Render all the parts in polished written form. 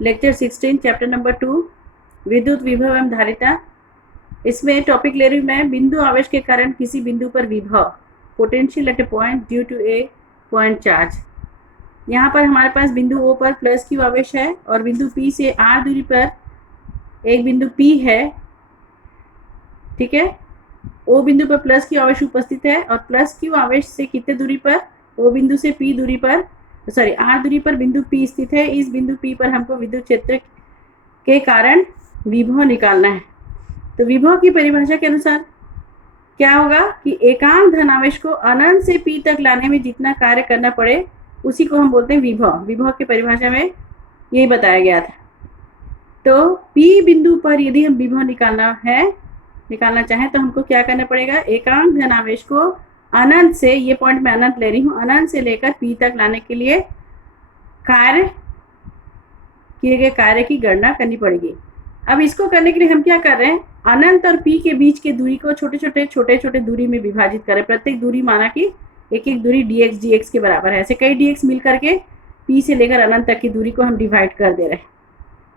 Lecture 16 chapter number 2 विद्युत विभव एवं धारिता। इसमें टॉपिक ले रही हूँ मैं बिंदु आवेश के कारण किसी बिंदु पर विभव potential at a point due to a point charge. यहाँ पर हमारे पास बिंदु O पर प्लस क्यू आवेश है और बिंदु P से R दूरी पर एक बिंदु P है। ठीक है, O बिंदु पर प्लस क्यू आवेश उपस्थित है और प्लस क्यू आवेश से कितने दूरी पर, O बिंदु से P दूरी पर, सॉरी R दूरी पर बिंदु P स्थित है। इस बिंदु P पर हमको विद्युत क्षेत्र के कारण विभव निकालना है। तो विभव की परिभाषा के अनुसार क्या होगा कि एकांक धनावेश को अनंत से P तक लाने में जितना कार्य करना पड़े उसी को हम बोलते हैं विभव। विभव की परिभाषा में यही बताया गया था। तो P बिंदु पर यदि हम विभव निकालना चाहें तो हमको क्या करना पड़ेगा, एकांक धनावेश को अनंत से, ये पॉइंट मैं अनंत ले रही हूँ, अनंत से लेकर P तक लाने के लिए किए गए कार्य की गणना करनी पड़ेगी। अब इसको करने के लिए हम क्या कर रहे हैं, अनंत और P के बीच के दूरी को छोटे छोटे दूरी में विभाजित करें। प्रत्येक दूरी माना कि एक एक दूरी dx के बराबर है। ऐसे कई dx मिल करके P से लेकर अनंत तक की दूरी को हम डिवाइड कर दे रहे हैं।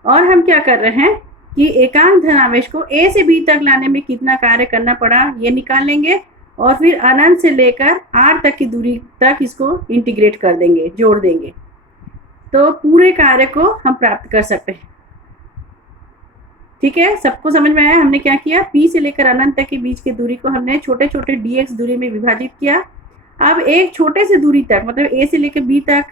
और हम क्या कर रहे हैं कि एकांक धनावेश को A से B तक लाने में कितना कार्य करना पड़ा ये निकाल लेंगे और फिर अनंत से लेकर R तक की दूरी तक इसको इंटीग्रेट कर देंगे, जोड़ देंगे, तो पूरे कार्य को हम प्राप्त कर सकते हैं। ठीक है, सबको समझ में आया? हमने क्या किया, P से लेकर अनंत तक के बीच की दूरी को हमने छोटे छोटे dx दूरी में विभाजित किया। अब एक छोटे से दूरी तक, मतलब A से लेकर B तक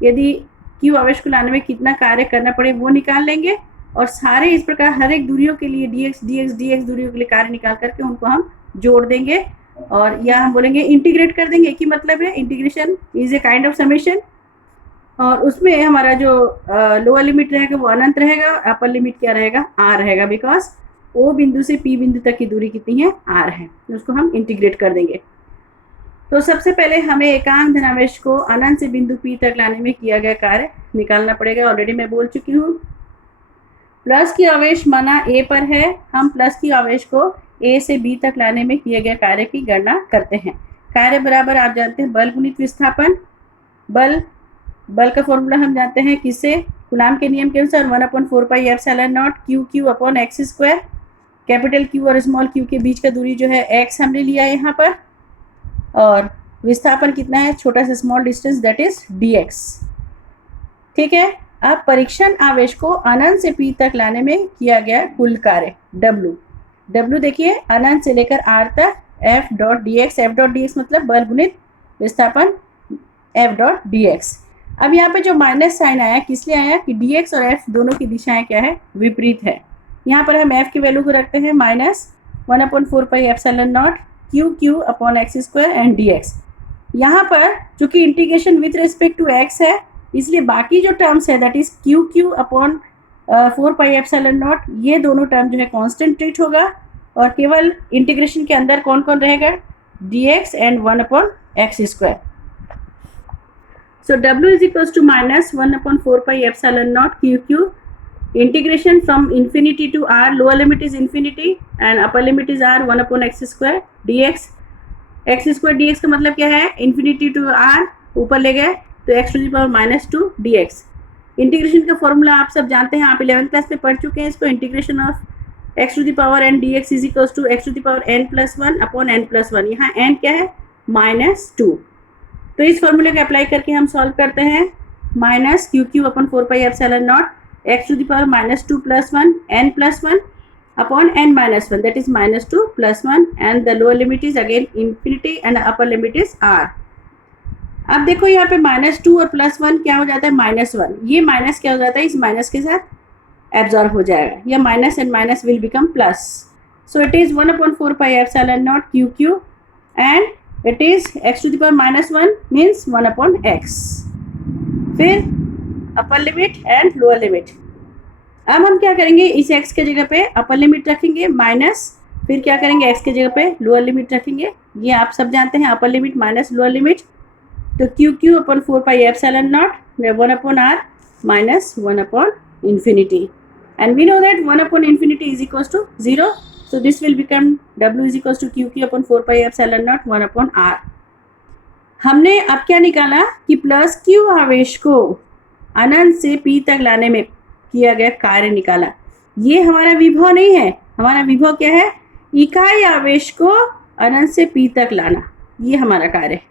यदि Q आवेश को लाने में कितना कार्य करना पड़े वो निकाल लेंगे और सारे इस प्रकार हर एक दूरियों के लिए dx दूरियों के लिए कार्य निकाल करके उनको हम जोड़ देंगे और या हम बोलेंगे इंटीग्रेट कर देंगे। कि मतलब है integration is a kind of summation. और उसमें हमारा जो लोअर लिमिट रहेगा वो अनंत रहेगा, अपर लिमिट क्या रहेगा, R रहेगा, बिकॉज O बिंदु से P बिंदु तक की दूरी कितनी है, R है। उसको हम इंटीग्रेट कर देंगे। तो सबसे पहले हमें एकांक धनावेश को अनंत से बिंदु P तक लाने में किया गया कार्य निकालना पड़ेगा। ऑलरेडी मैं बोल चुकी हूँ। प्लस की आवेश माना A पर है, हम प्लस की आवेश को A से B तक लाने में किए गए कार्य की गणना करते हैं। कार्य बराबर आप जानते हैं बल गुणित विस्थापन। बल का फॉर्मूला हम जानते हैं किससे, कूलाम के नियम के अनुसार 1/4 pi epsilon naught Q upon x square. Capital Q और स्मॉल q के बीच का दूरी जो है x हमने लिया है यहाँ पर, और विस्थापन कितना है, छोटा सा small distance, that is dx। ठीक है, अब परीक्षण आवेश को अनंत से P तक लाने में किया गया कुल कार्य W देखिए अनंत से लेकर R तक F डॉट dx मतलब बल गुणित विस्थापन F डॉट dx। अब यहाँ पे जो माइनस साइन आया किस लिए आया कि dx और f दोनों की दिशाएं क्या है, विपरीत है। यहाँ पर हम f की वैल्यू को रखते हैं -1/4 pi epsilon naught Q upon x square and dx। यहाँ पर चूंकि integration with respect to x है इसलिए बाकी जो टर्म्स है that is Q upon 4 pi epsilon naught, ये दोनों टर्म जो है कांस्टेंट ट्रीट होगा और केवल इंटीग्रेशन के अंदर कौन कौन रहेगा, dx and 1/x square. So W is equals to -1/4 pi epsilon naught Q integration from infinity to R, lower limit is infinity and upper limit is R 1/x square dx। x square dx का मतलब क्या है, infinity to R ऊपर ले गए तो x to the power -2 dx। Integration का formula आप सब जानते हैं, आप 11th क्लास में पढ़ चुके हैं इसको। Integration of x to the power n dx is equals to x to the power n+1 upon n+1। यहाँ n क्या है, -2। तो इस फॉर्मूले को अप्लाई करके हम सॉल्व करते हैं। -Q upon 4 pi epsilon naught x to the power -2 + 1 n+1 upon n-1, that is -2 + 1 and the lower limit is again infinity and upper limit is R। अब देखो यहाँ पे -2 और +1 क्या हो जाता है, -1। ये माइनस क्या हो जाता है, इस माइनस के साथ एब्जॉर्ब हो जाएगा, या minus and minus will become plus. So it is 1/4 pi epsilon naught Q and it is x to the power -1 means 1/x। फिर upper limit and lower limit. अब हम क्या करेंगे, इस x के जगह पे अपर लिमिट रखेंगे माइनस, फिर क्या करेंगे x के जगह पे लोअर लिमिट रखेंगे। ये आप सब जानते हैं, upper limit minus lower limit. तो Q upon 4 pi epsilon not 1/R minus 1/infinity and we know that 1/infinity is equals to 0। So this will become W is equals to Q upon 4 pi epsilon naught 1/R। हमने अब क्या निकाला कि plus Q आवेश को अनंत से P तक लाने में किया गया कार्य निकाला। ये हमारा विभव नहीं है, हमारा विभव क्या है, इकाई आवेश को अनंत से पी तक लाना, ये हमारा कार्य है।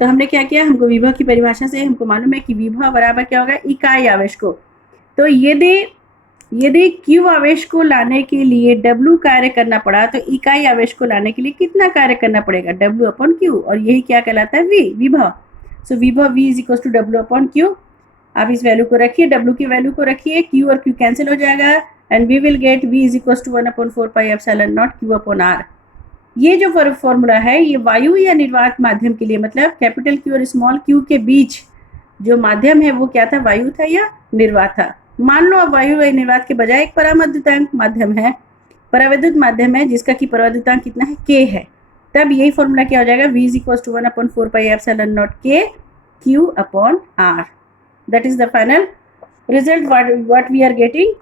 तो हमने क्या किया, हमको विभव की परिभाषा से हमको मालूम है कि विभव बराबर क्या होगा, इकाई आवेश को। तो यदि Q आवेश को लाने के लिए W कार्य करना पड़ा तो इकाई आवेश को लाने के लिए कितना कार्य करना पड़ेगा, W अपॉन Q, और यही क्या कहलाता है, V, विभव। सो विभव V is equal to W upon Q। आप इस वैल्यू को रखिए, W की वैल्यू को रखिए, Q और Q कैंसिल हो जाएगा and we will get V is equal to 1 upon 4 pi epsilon naught Q upon R। ये जो फॉर्मूला है ये वायु या निर्वात माध्यम के लिए, मतलब कैपिटल Q और स्मॉल q के बीच जो माध्यम है वो क्या था, वायु था या निर्वात था। मान लो अब वायु या निर्वात के बजाय एक परावैद्युतांक माध्यम है, परावैद्युत माध्यम है जिसका कि परावैद्युतांक कितना है, k है। तब यही फॉर्मूला क्या हो जाएगा, v is equal to 1 upon 4 pi epsilon naught k q upon r। That is the final result what we are getting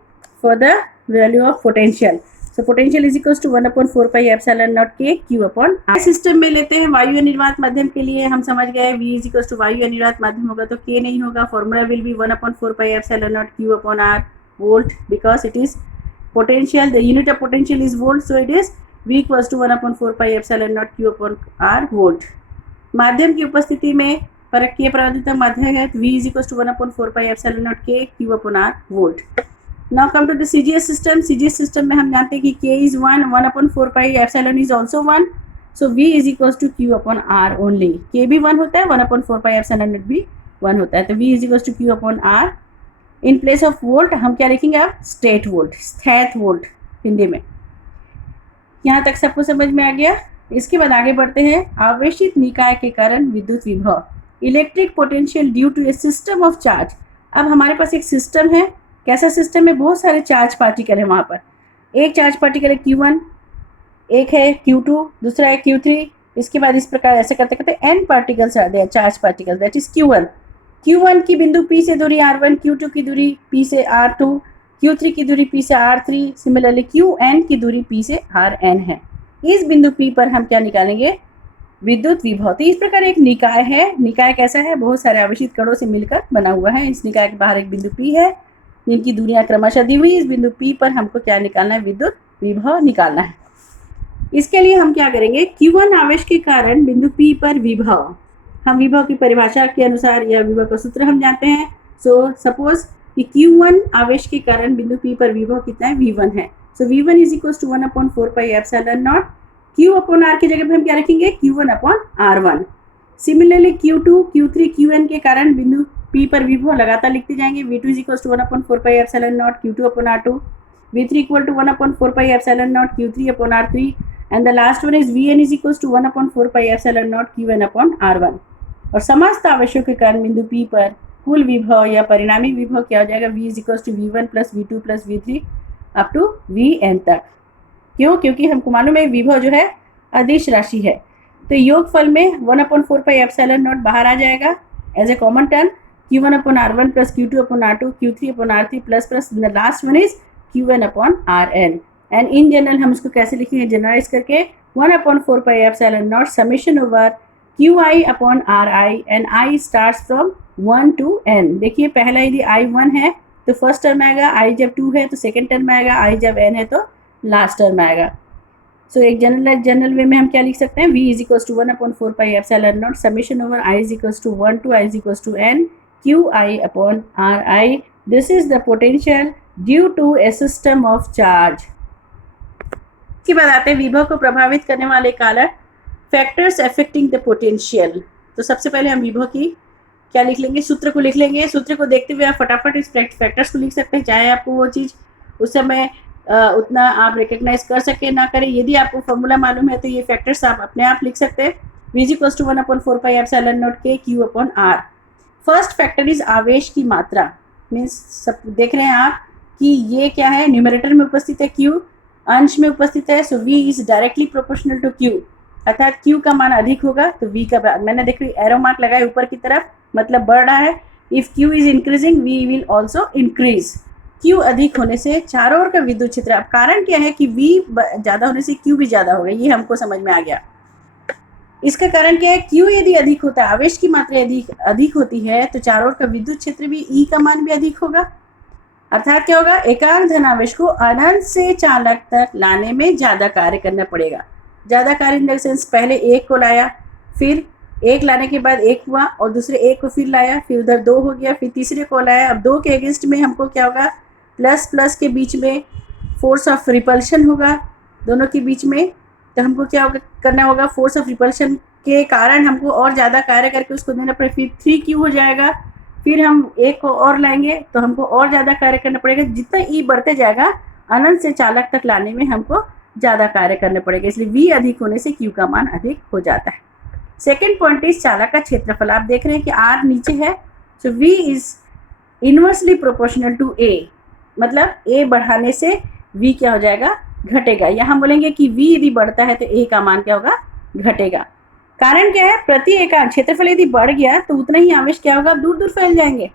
for the value of potential. So potential is equals to 1 upon 4 pi epsilon naught k q upon r। System में लेते हैं वायु या निर्वात माध्यम के लिए, हम समझ गए v is equals to वायु या निर्वात माध्यम होगा तो k नहीं होगा, formula will be 1 upon 4 pi epsilon naught q upon r volt because it is potential, the unit of potential is volt, so it is v equals to 1 upon 4 pi epsilon naught q upon r volt। माध्यम की उपस्थिति में पर k परावैद्युतांक माध्यम है तो v is equals to 1 upon 4 pi epsilon naught k q upon r volt। Now come to the CGS system। CGS system में हम जानते हैं कि k is 1 upon 4 pi epsilon is also 1, so v is equals to q upon r only। k भी 1 होता है, 1 upon 4 pi epsilon naught भी 1 होता है, तो v is equals to q upon r। In place of volt हम क्या लिखेंगे, आप स्टेट वोल्ट, स्थैत वोल्ट हिंदी में। यहाँ तक सबको समझ में आ गया। इसके बाद आगे बढ़ते हैं, आवेशित निकाय के कारण विद्युत विभव, electric potential due to a system of charge. अब हमारे पास एक सिस्टम है, कैसा सिस्टम है, बहुत सारे चार्ज पार्टिकल है वहाँ पर। एक चार्ज पार्टिकल है Q1, एक है Q2, दूसरा है Q3। इसके बाद इस प्रकार ऐसे करते करते n पार्टिकल्स आते हैं, charge particle, that is Q1। Q1 की बिंदु P से दूरी R1, Q2 की दूरी P से R2, Q3 की दूरी P से R3, सिमिलरली Qn की दूरी P से Rn है। इस बिंदु P पर हम क्या निकालेंगे, विद्युत विभव। तो इस प्रकार एक निकाय है, निकाय कैसा है, बहुत सारे आवेशित कणों से मिलकर बना हुआ है। इस निकाय के बाहर एक बिंदु P है जिनकी दूरियां क्रमशः दी हुई, इस बिंदु P पर हमको क्या निकालना है, विद्युत विभव निकालना है। इसके लिए हम क्या करेंगे, Q1 आवेश के कारण बिंदु P पर विभव, हम विभव की परिभाषा के अनुसार यह विभव का सूत्र हम जानते हैं। सो सपोज कि Q1 आवेश के कारण बिंदु P पर विभव कितना है, V1 है। So V1 is equal to 1 upon 4 pi epsilon naught, Q upon R की जगह पे हम क्या रखेंगे, Q1 upon R1। Similarly Q2, Q3, Qn के कारण बिंदु P पर विभव लगातार लिखते जाएंगे, V2 is equal to 1 upon 4 pi epsilon naught Q2 upon R2, V3 equal to 1 upon 4 pi epsilon naught Q3 upon R3 and the last one is Vn is equal to 1 upon 4 pi epsilon naught Qn upon R1। और समस्त आवेशों के कारण बिंदु P पर कुल विभव या परिणामी विभव क्या हो जाएगा, V is equal to V1 plus V2 plus V3 up to Vn तक। क्यों, क्योंकि हमको मालूम है विभव जो है अदिश राशि है, तो योगफल में 1 अपॉन 4 पाई एप्सिलॉन नॉट बाहर आ जाएगा as a common term, Q1 upon R1 plus Q2 upon R2, Q3 upon R3 plus plus the last one is Qn upon Rn। And in general हम इसको कैसे लिखेंगे, जनरलाइज करके 1 upon 4 pi epsilon naught summation over Qi upon Ri and I starts from 1 to n। देखिए पहला यदि I 1 है तो फर्स्ट टर्म आएगा, I जब 2 है तो सेकेंड टर्म आएगा, I जब n है तो लास्ट टर्म आएगा। सो एक जनरल वे में हम क्या लिख सकते हैं, V is equals to 1 upon 4 pi epsilon naught summation over I is equals to 1 to I is equals to n Qi upon Ri। This is the potential due to a system of charge. इसके बाद आते हैं विभव को प्रभावित करने वाले कारक, फैक्टर्स अफेक्टिंग द पोटेंशियल। तो सबसे पहले हम विभव की क्या लिख लेंगे, सूत्र को लिख लेंगे। सूत्र को देखते हुए आप फटाफट इस फैक्टर्स को लिख सकते हैं, चाहे आपको वो चीज़ उस समय उतना आप रिकग्नाइज कर सके ना करें। यदि आपको फॉर्मूला मालूम है तो ये फैक्टर्स आप अपने आप लिख सकते हैं। V is equals to 1 upon 4 pi epsilon naught K Q upon R। First factor is आवेश की मात्रा, मीन्स सब देख रहे हैं आप कि ये क्या है, न्यूमरेटर में उपस्थित है Q, अंश में उपस्थित है, so V is directly proportional to Q, अर्थात Q का मान अधिक होगा तो V का, मैंने देखो एरो मार्क लगाया ऊपर की तरफ, मतलब बढ़ रहा है। If Q is increasing V will also increase. Q अधिक होने से चारों ओर का विद्युत क्षेत्र, अब कारण क्या है कि V ज़्यादा होने से Q भी ज़्यादा होगा, ये हमको समझ में आ गया। इसका कारण क्या है, Q यदि अधिक होता है, आवेश की मात्रा यदि अधिक होती है तो चारों ओर का विद्युत क्षेत्र भी E का मान भी अधिक होगा। अर्थात क्या होगा, एकांक धनावेश को अनंत से चालक तक लाने में ज़्यादा कार्य करना पड़ेगा। ज़्यादा कार्य इन द सेंस, पहले एक को लाया, फिर एक लाने के बाद एक हुआ और दूसरे एक को फिर लाया, फिर उधर दो हो गया, फिर तीसरे को लाया। अब दो के अगेंस्ट में हमको क्या होगा, प्लस प्लस के बीच में फोर्स ऑफ रिपल्शन होगा दोनों के बीच में। तो हमको क्या होगा, करना होगा, फोर्स ऑफ रिपल्शन के कारण हमको और ज़्यादा कार्य करके उसको देना पड़ेगा। फिर 3Q हो जाएगा, फिर हम एक को और लाएंगे तो हमको और ज़्यादा कार्य करना पड़ेगा। जितना ई बढ़ते जाएगा अनंत से चालक तक लाने में हमको ज़्यादा कार्य करना पड़ेगा, इसलिए V अधिक होने से Q का मान अधिक हो जाता है। सेकेंड पॉइंट इस चालक का क्षेत्रफल। आप देख रहे हैं कि R नीचे है, so V is inversely proportional to A, मतलब A बढ़ाने से V क्या हो जाएगा, घटेगा। यहाँ बोलेंगे कि V यदि बढ़ता है तो A का मान क्या होगा, घटेगा। कारण क्या है, प्रति एकांक क्षेत्रफल यदि बढ़ गया तो उतना ही आवेश क्या होगा, दूर दूर फैल जाएंगे।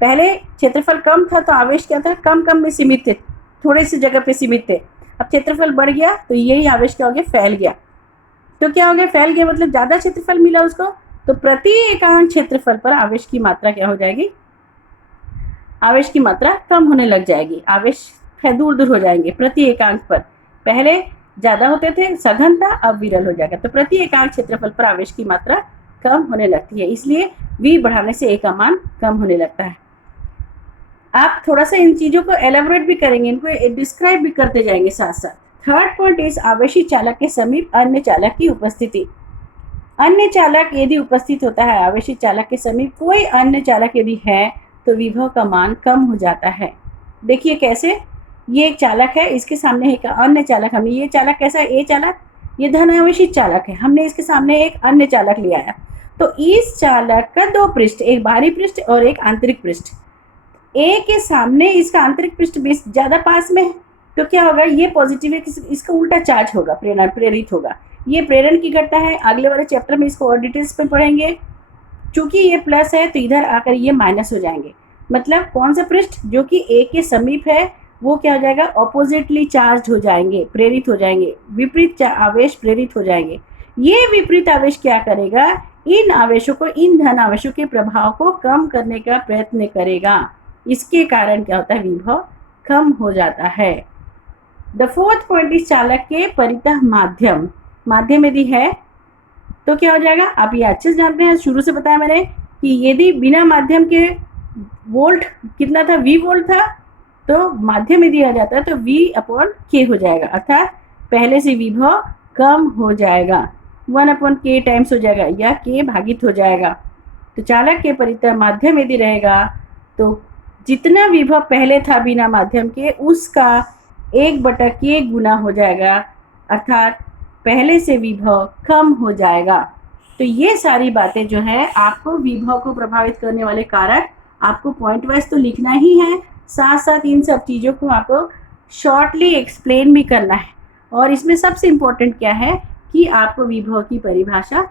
पहले क्षेत्रफल कम था तो आवेश क्या था, कम कम में सीमित थे, थोड़े सी जगह पे सीमित थे। अब क्षेत्रफल बढ़ गया तो यही आवेश क्या हो गया, फैल गया। तो क्या हो गया, फैल गया मतलब ज़्यादा क्षेत्रफल मिला उसको, तो प्रति एकांक क्षेत्रफल पर आवेश की मात्रा क्या हो जाएगी, आवेश की मात्रा कम होने लग जाएगी। आवेश दूर दूर हो जाएंगे प्रति एकांक पर। पहले ज़्यादा होते थे, सघन था, अब विरल हो जाएगा। तो प्रति एकांक क्षेत्रफल पर आवेश की मात्रा कम होने लगती है, इसलिए V बढ़ाने से A का मान कम होने लगता है। आप थोड़ा सा इन चीज़ों को एलेबोरेट भी करेंगे, इनको डिस्क्राइब भी करते जाएंगे साथ साथ। थर्ड पॉइंट इस आवेशी चालक के समीप अन्य चालक की उपस्थिति। अन्य चालक यदि उपस्थित होता है, आवेशी चालक के समीप कोई अन्य चालक यदि है तो विभव का मान कम हो जाता है। देखिए कैसे, ये एक चालक है, इसके सामने एक अन्य चालक, हमने ये चालक कैसा है, ए चालक, ये धनावेशी चालक है, हमने इसके सामने एक अन्य चालक लिया है। तो इस चालक का दो पृष्ठ, एक बाहरी पृष्ठ और एक आंतरिक पृष्ठ। ए के सामने इसका आंतरिक पृष्ठ बेस ज़्यादा पास में है, तो क्या होगा, ये पॉजिटिव है, इसका उल्टा चार्ज होगा, प्रेरित होगा। ये प्रेरण की घटना है, अगले वाले चैप्टर में इसको और डिटेल्स में पढ़ेंगे। चूंकि ये प्लस है तो इधर आकर ये माइनस हो जाएंगे, मतलब कौन सा पृष्ठ जो कि ए के समीप है वो क्या हो जाएगा, ऑपोजिटली चार्ज हो जाएंगे, प्रेरित हो जाएंगे, विपरीत आवेश प्रेरित हो जाएंगे। ये विपरीत आवेश क्या करेगा, इन आवेशों को, इन धन आवेशों के प्रभाव को कम करने का प्रयत्न करेगा। इसके कारण क्या होता है, विभव कम हो जाता है। द फोर्थ पॉइंट इस चालक के परितः माध्यम। माध्यम यदि है तो क्या हो जाएगा, आप ये अच्छे से जानते हैं, शुरू से बताया मैंने कि यदि बिना माध्यम के वोल्ट कितना था, V वोल्ट था, तो माध्यम यदि आ जाता है तो V/K हो जाएगा, अर्थात पहले से विभव कम हो जाएगा, 1/K टाइम्स हो जाएगा या K भागित हो जाएगा। तो चालक के परितः माध्यम यदि रहेगा तो जितना विभव पहले था बिना माध्यम के उसका 1/K गुना हो जाएगा, अर्थात पहले से विभव कम हो जाएगा। तो ये सारी बातें जो है आपको विभव को प्रभावित करने वाले कारक आपको पॉइंट वाइज तो लिखना ही है, साथ साथ इन सब चीज़ों को आपको शॉर्टली एक्सप्लेन भी करना है। और इसमें सबसे इम्पोर्टेंट क्या है कि आपको विभव की परिभाषा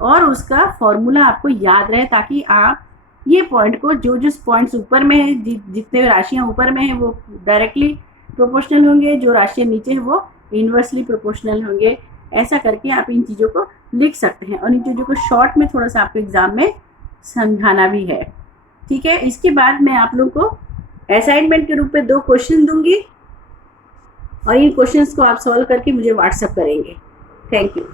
और उसका फॉर्मूला आपको याद रहे, ताकि आप ये पॉइंट को, जो पॉइंट्स ऊपर में है, जितने राशियाँ ऊपर में है वो डायरेक्टली प्रोपोर्शनल होंगे, जो राशियाँ नीचे है वो इन्वर्सली प्रोपोर्शनल होंगे। ऐसा करके आप इन चीज़ों को लिख सकते हैं और इन चीज़ों को शॉर्ट में थोड़ा सा आपको एग्जाम में समझाना भी है, ठीक है। इसके बाद मैं आप लोग को असाइनमेंट के रूप में 2 क्वेश्चन दूंगी और इन क्वेश्चंस को आप सॉल्व करके मुझे व्हाट्सएप करेंगे। Thank you.